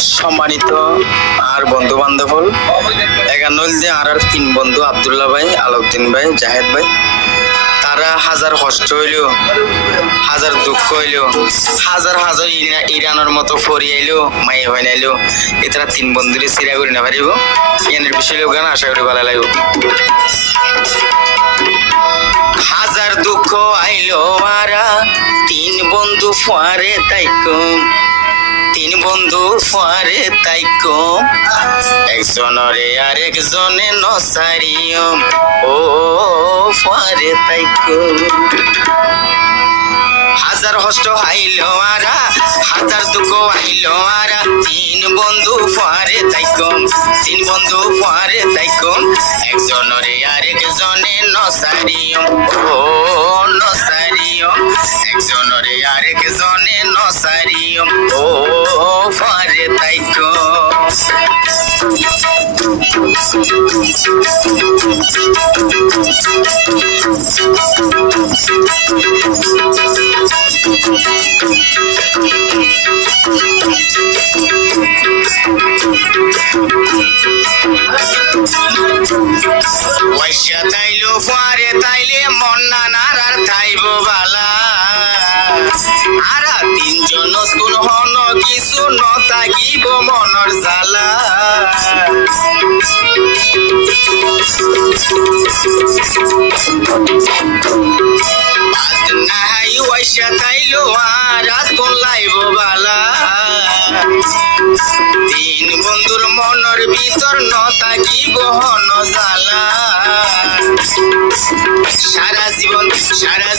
সম্মানিত আর বন্ধু বান্ধব হল এগান্ন যে আর আর তিন বন্ধু আবদুল্লাহ ভাই, আলউদ্দিন ভাই, জাহেদ ভাই। তারা হাজার কষ্ট হইলেও হাজার দুঃখ হইলেও হাজার হাজার ইরা- ইরানোর মতো ফরি আইলেও মায়ে হয় নাইলেও এ তারা তিন বন্ধুরে সিরা করি না পারিব এনের বিষয়ে গান আশা করি ভালো লাগবে। হাজার দুঃখ আইলো মারা, তিন বন্ধু ফুয়ারে তাইকো। তিন বন্ধু ফুয়ারে তাইকো। একজনরে আর একজনে নসারিও। ও ফুয়ারে তাইকো। হাজার হষ্ট আইলো আরা হাজার দুঃখ আইলো আরা তিন বন্ধু ফুয়ারে তাইকম তিন বন্ধু ফুয়ারে তাইকম একজনরে আরেকজনে নসারিয়ম ও নসারিয়ম একজনরে আরেকজনে নসারিয়ম পয়সা তাইলো ফুয়ারে তাইলে মন না নারার থাইব বালা। আরা তিনজন নতুন হন, কিছু নতাগিব মনর জ্বালা। নাই পয়সা তাইলো আর লাইব বালা? তিন বন্ধুর মনের ভিতর নতা কি বহন জ্বালা। সারা জীবন, সারা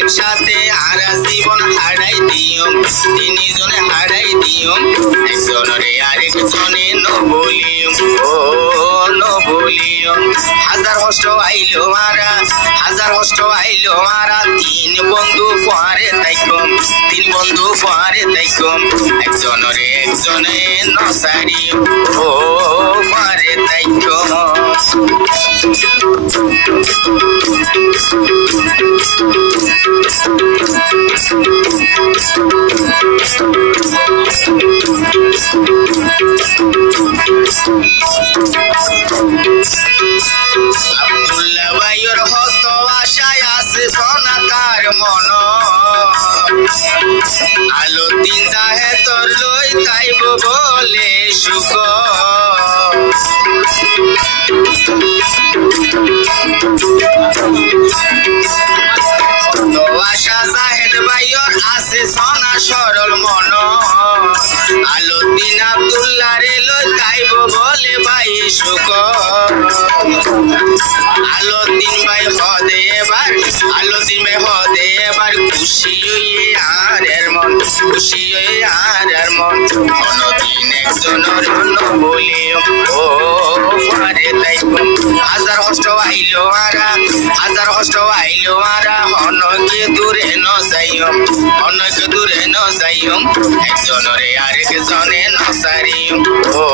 একসাথে হারা জীবন হারাই দিও তিনজনে হারাই দিও একজনরে আরেকজনে নবলিও ও নবলিও হাজার কষ্ট আইলো মারা, হাজার কষ্ট আইলো মারা, তিন বন্ধু ফোয়ারে তাইকম, তিন বন্ধু ফোয়ারে তাইকম একজনরে একজনে নসারি, ও ফোয়ারে তাইকম। আব্দুল্লাহ আছে সনাতার মন আলো দিন যাহে তোর লই তাইব বলে সুখ আশা জাহেদ ভাইয়ের আছে সনা সরল মন আলো দিন আব্দুল্লাহ রে লই তাইব বলে ভাই সুখ আলো দিন ভাই হদে এবার আলো দিন ভাই হদে এবার খুশি হয়ে আর এর মন, খুশি হয়ে আর এর মন। কোনদিন একজনের অন্য বলি, ও পারে তাই হাজার কষ্ট আইলো আরা হাজার কষ্ট আইলো আরা অনকে দূরে ন যাইম অনকে দূরে ন যাইম একজনরে আরেকজনে নসারিম ও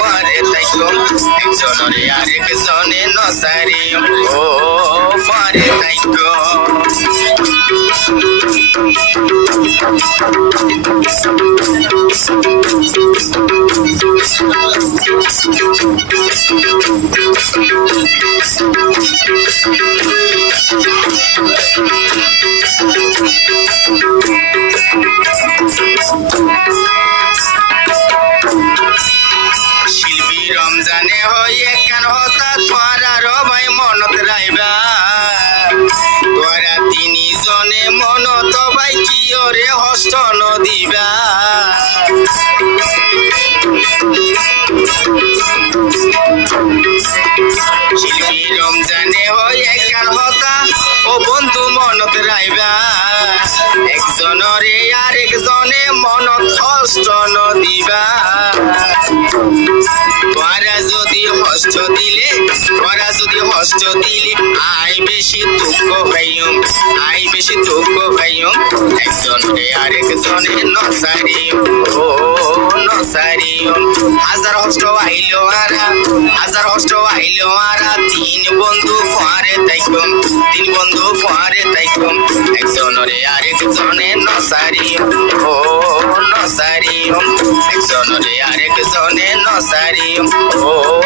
পারে তাইকম একজনরে আরেকজনে নসারিম ও পারে তাইকম রমজানে হয়ে কেন হতা তোরা রবাই মনত রাইবা। তোরা তিনি তিনিজনে মনত ভাই কি ওরে হস্ত নদিবা। শিল্পী রমজানে হয়ে কেন হতা ও বন্ধু মনত রাইবা। একজনরে আরেকজনে মনত হস্ত নদিবা। তোরা যদি হস্ত দিলে তোরা যদি হস্ত দিলে আই বেশি দুঃখ পাইম আই বেশি দুঃখ পাইম একজনকে আরেকজনে নসারিম ও নসারিম হাজার হস্ত আইলো আরা হাজার হস্ত আইলো আরা তিন বন্ধু ফোয়ারে তাইকম তিন বন্ধু ফোয়ারে তাইকম Rosário. Oh, oh, oh.